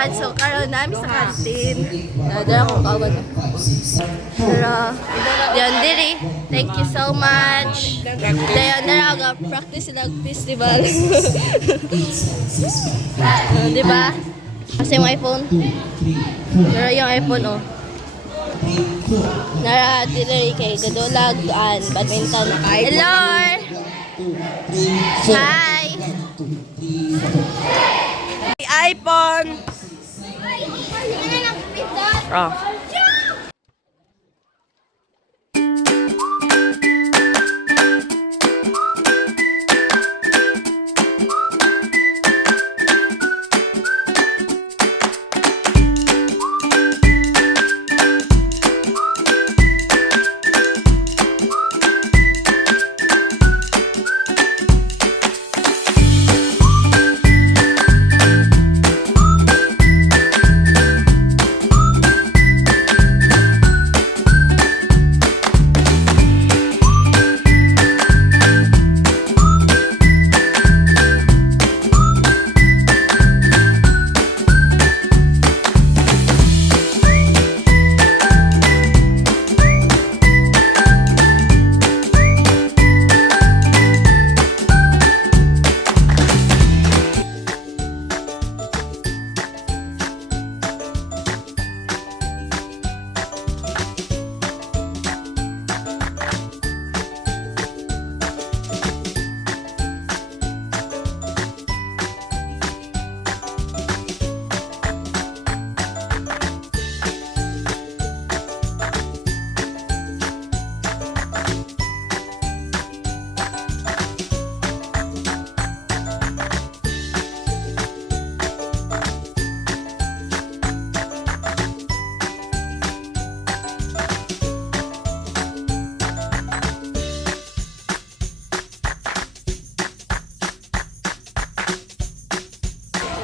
kawan. So, karon namin sa kantin. Dala ko kawan. Pero, yan diri. Thank you so much. Dayan na aga practice sila festival. Diba? Kasi yung iPhone. Pero yung iPhone, oh. Nara, dili kay Gadulag, badminton. Hello! Hi! iPhone! Oh.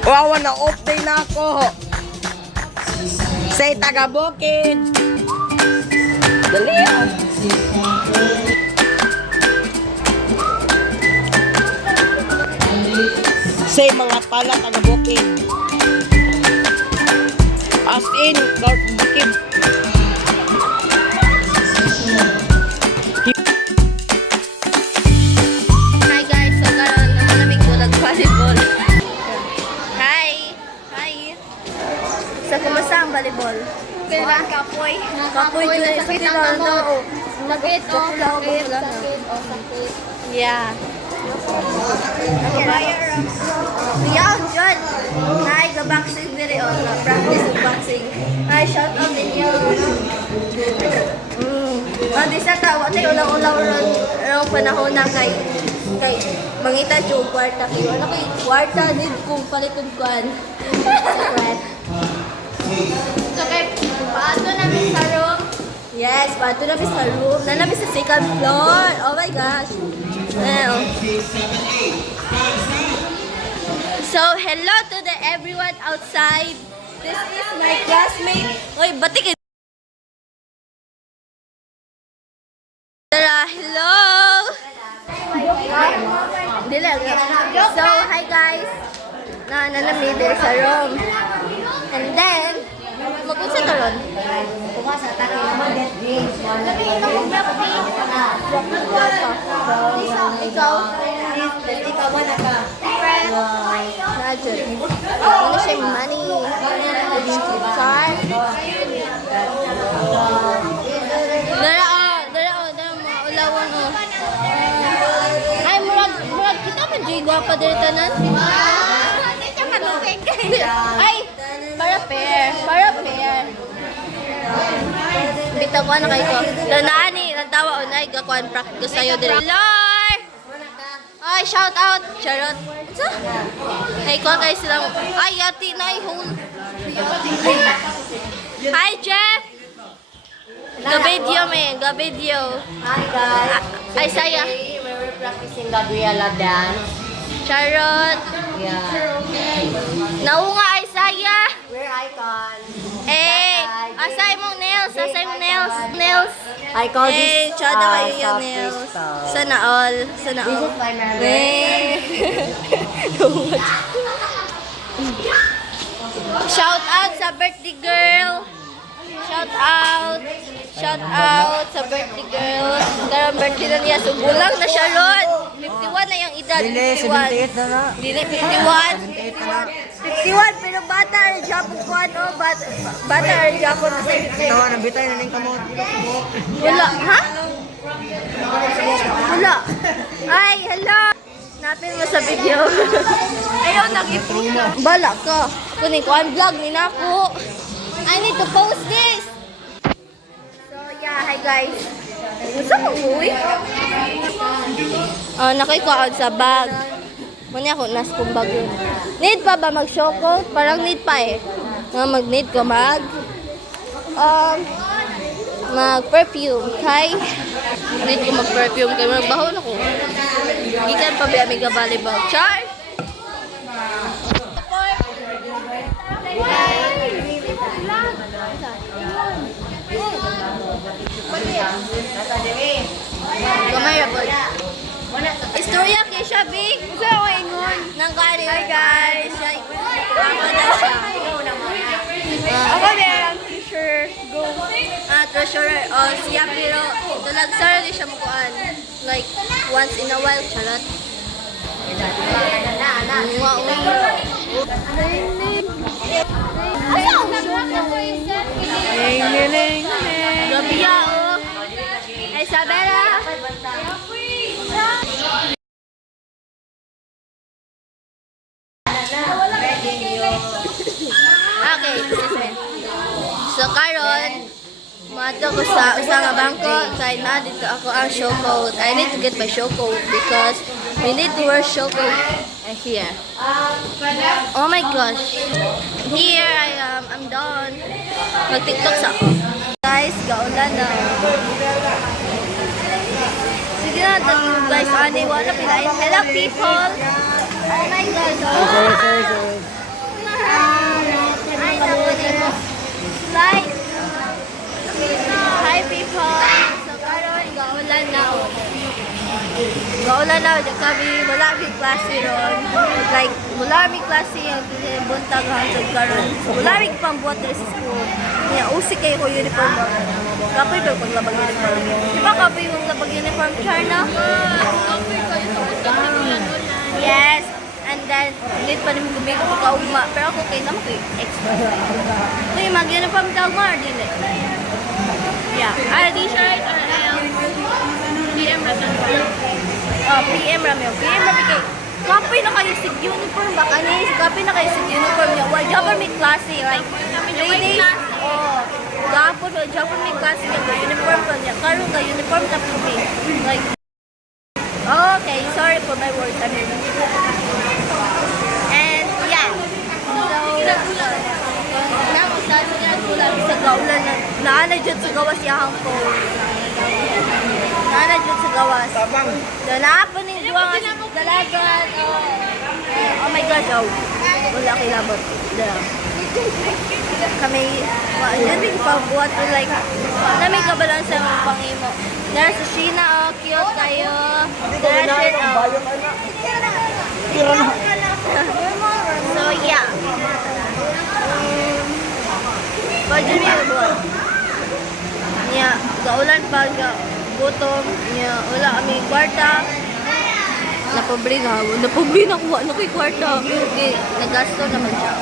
Wow, na off day na ako. Say taga-bukid. Dali ah. Say mga tala taga-bukid. As in, bukid. Hi guys, so karon naman namin ko nag-volleyball. Sa kumusta ang volleyball? Pera kapoy. Kapoy dyan sa tinalo. Sakit, sakit. Yeah. Yan, dyan. Nay, ka-boxing diri o. Practice ng boxing. Ay, shout out ninyo. Di sa tawa tayo, ulang-ulang ron panahon na kay mangita yung kwarta kayo. Ano kay kwarta, need kong palitong kuhan. Secret. So, kay paano namin sa room? Yes, pato na sa room. Na namin sa second floor. Oh my gosh. Well. So, hello to the everyone outside. This is my classmate. Oy, batik. Hello. Dila. So, hi guys. Nanamid sa room. And then, mag-unsa ka ron? Pumasa, tayo naman get drinks. Ikaw? Ikaw ba naka? Najud. Ano siya money? Car? Darao, mga ulawon o. Ay, murag, kita man dyan gwapa dito tanan? Hindi siya kanusing. Ay, para fair. Bitaw na kayo ko. Danani, nagtawa o na, gakuan practice sa'yo dito. Lord! Ay, shout out! Charot. Hey, ko guys silang, ay, yati na, hon. Hi, Jeff! Ga-video, man. Ga-video. Hi guys. Ay, saya. Today, we're practicing Gabriela dance. Charot. Yeah. Naunga, ay, saya. We're icon. Eh, asay mong nails. Nails. I call this Eh, tsada kayo yung soft nails. crystal. Sana all. This is my memory. Eh. Shout out sa birthday girl. Shout out. Shout out sa birthday girl. Karang birthday na niya. Subulang na siya ron. 51 na yung edad. Dili, 51. 78 na na. Dili, 51. 78 na na. 51, pero bata ang Japon ko ano. Bata ang Japon sa Tawa, nabitay na ning kamot. Wala. Ha? Wala. Ay, hello. Napin mo sa video. Ayaw, nag-i-post na. Bala ka. Ako ni Kuan vlog ni Naku. I need to post this. So, yeah. Hi, guys. Gusto mo uwi? Nakikuhaan sa bag. Muna ako, nas kong bag yun. Need pa ba mag-shoko? Parang need pa eh. Mag-need ko mag-perfume, okay? Need ko mag-perfume kaya magbaho na ko. Gikan pa ba may volleyball. Char! Gamay ra po. Istorya kay siya, Big. Sa ako ingon. Nang kani. Hi, guys. Ako na siya. Ako din ang teacher. Go. Treasurer. Siya pero talagsara di siya mukuan. Like, once in a while. Charot. Gabi oh. Isabella. Okay, excuse me. So karon, mato ko sa usa nga bangko kay na dito ako ang show coat. I need to get my show coat because we need to wear show coat here. Oh my gosh. Here I am. I'm done. Mag-TikTok sa ako. Guys, gaulan na. Sige na, guys. Ani, wala pinain. Hello people. Oh my gosh. Ay, naku nito. Like. Hi people. So, karon gaulan na. Gaulan na. Kami, wala may klase ron. Like, wala may klase yung buntag hanggang karon. Wala may pambuhat rin sa school. Kaya, usik kayo ko uniform mo. Kapoy ba kung labag uniform? Di ba kapoy yung labag uniform, Charna? Yes. And then, need pa namin gumig ko kaugma. Pero ako kayo naman kayo extra. Ito yung mag-uniform kaugma or dili? Yeah. T-shirt or PM Ramil. PM Ramil. PM Ramil kayo. Kapoy na kayo sig uniform ba? Kanis, kapoy na kayo sig uniform niya. Well, job may klase. Like, 3 days. Gapon, job may klase niya. Uniform pa niya. Karoon ka, uniform na po me. Like, okay, sorry for my words. I mean, and yeah. So, sa gaulan na naana dyan sa gawas yahang ko. Naana dyan sa gawas. Nanaapon yung duwa nga sa dalagan. Oh my God, oh. Wala kilabot. Kami, yan rin pa buhat ko like, namin kabalansa ng pangimo. There's si Sheena, oh, cute kayo. There's it, oh. So, yeah. Pwede niya buwan. Niya, gaulan pa, gutom. Niya, wala kami kwarta. Napabri na ako. Napabri na ako. Ano kay kwarta? Nagasto naman siya.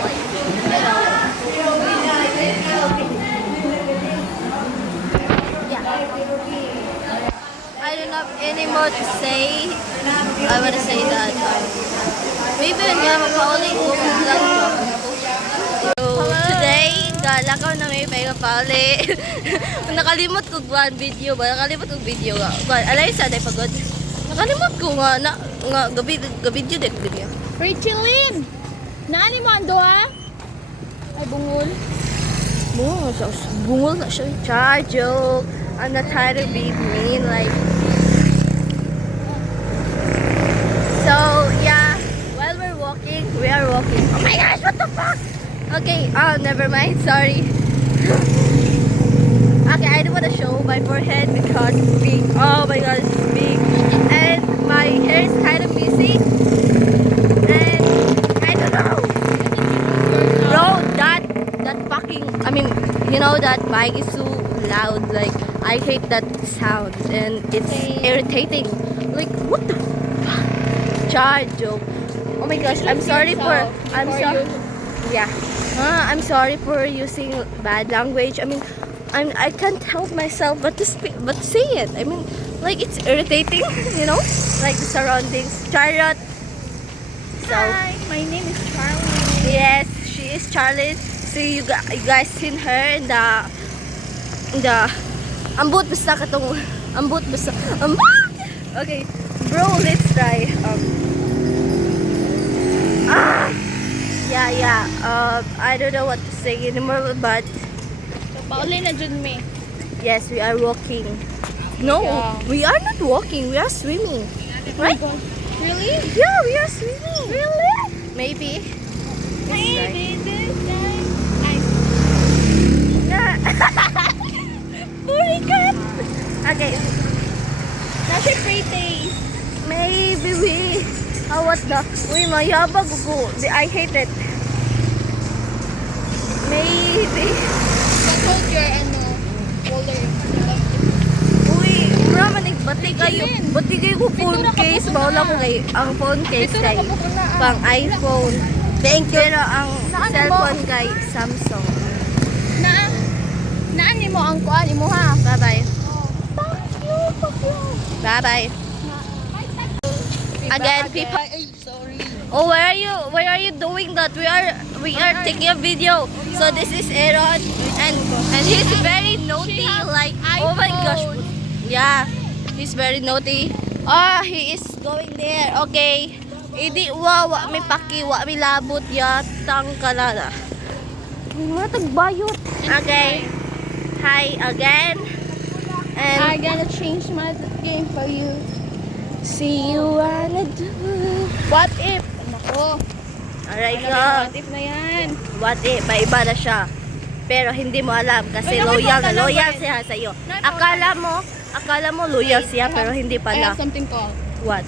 I don't have any more to say. I want to say that maybe nga magpa-uling ko lang so today lakaw na may pauli. Nakalimot ko one video ba? Nakalimot ko video nga. Alay sa day pagod. Nakalimot ko nga gabi video din video. Rachelyn! Naani mo ando ha? Ay, bungol. Bungol na siya. Char, joke. I'm not trying to be mean like. So, yeah. While we're walking, we are walking. Oh my gosh, what the fuck? Okay, never mind. Sorry. Okay, I don't want to show my forehead because it's big. Oh my god, it's big. And my hair is kind of messy. And I don't know. Bro, You know that bike is so loud. Like I hate that sound and it's irritating. Like what the fuck? Charjo. Oh my gosh, I'm sorry for yeah. I'm sorry for using bad language. I mean, I can't help myself but to speak, but to say it. I mean, like it's irritating, you know, like the surroundings. Charlotte. So Hi, my name is Charlie. yes, she is Charlotte. So you guys seen her in the ambot basta katong ambot basta okay, bro, let's try yeah I don't know what to say anymore, but Pauli na dyan me. yes, we are walking. No, Yeah. we are not walking, we are swimming, right? Really? Yeah, we are swimming. Really? Maybe. Maybe this time. Yeah. Burikat. Okay. That's a free taste. Maybe we. What the? Uy, mayabag ko. I hate it. Maybe. Hold your folder. Uy, mura manig bati kayo. Bati kayo ko phone case. Bawala ko kay ang phone case Ito kay na kapag na. pang iPhone. Thank you. Pero ang Naan mo? cellphone kay Samsung. Naan mo ang kuan imo ha? Bye-bye. Fuck you. Bye-bye. Again, people. Ay, sorry. Oh, where are you doing that? We are taking a video. So this is Aaron, and he's very naughty. Like, oh my gosh, yeah, he's very naughty. He is going there. Okay, idi wa may paki wa may labot yatang kalala. Matagbayot. Okay, hi again, and I'm gonna change my game for you. see you wanna do. What if? Nako. Alright, Ano go. yung what if na yan? What if, may iba na siya. Pero hindi mo alam kasi Ay, bakit loyal wala na loyal naman? siya sa iyo. Not Akala mo loyal siya pero hindi I pala. have something called. What?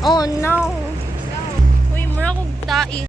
Oh no. Uy, mura kong tai.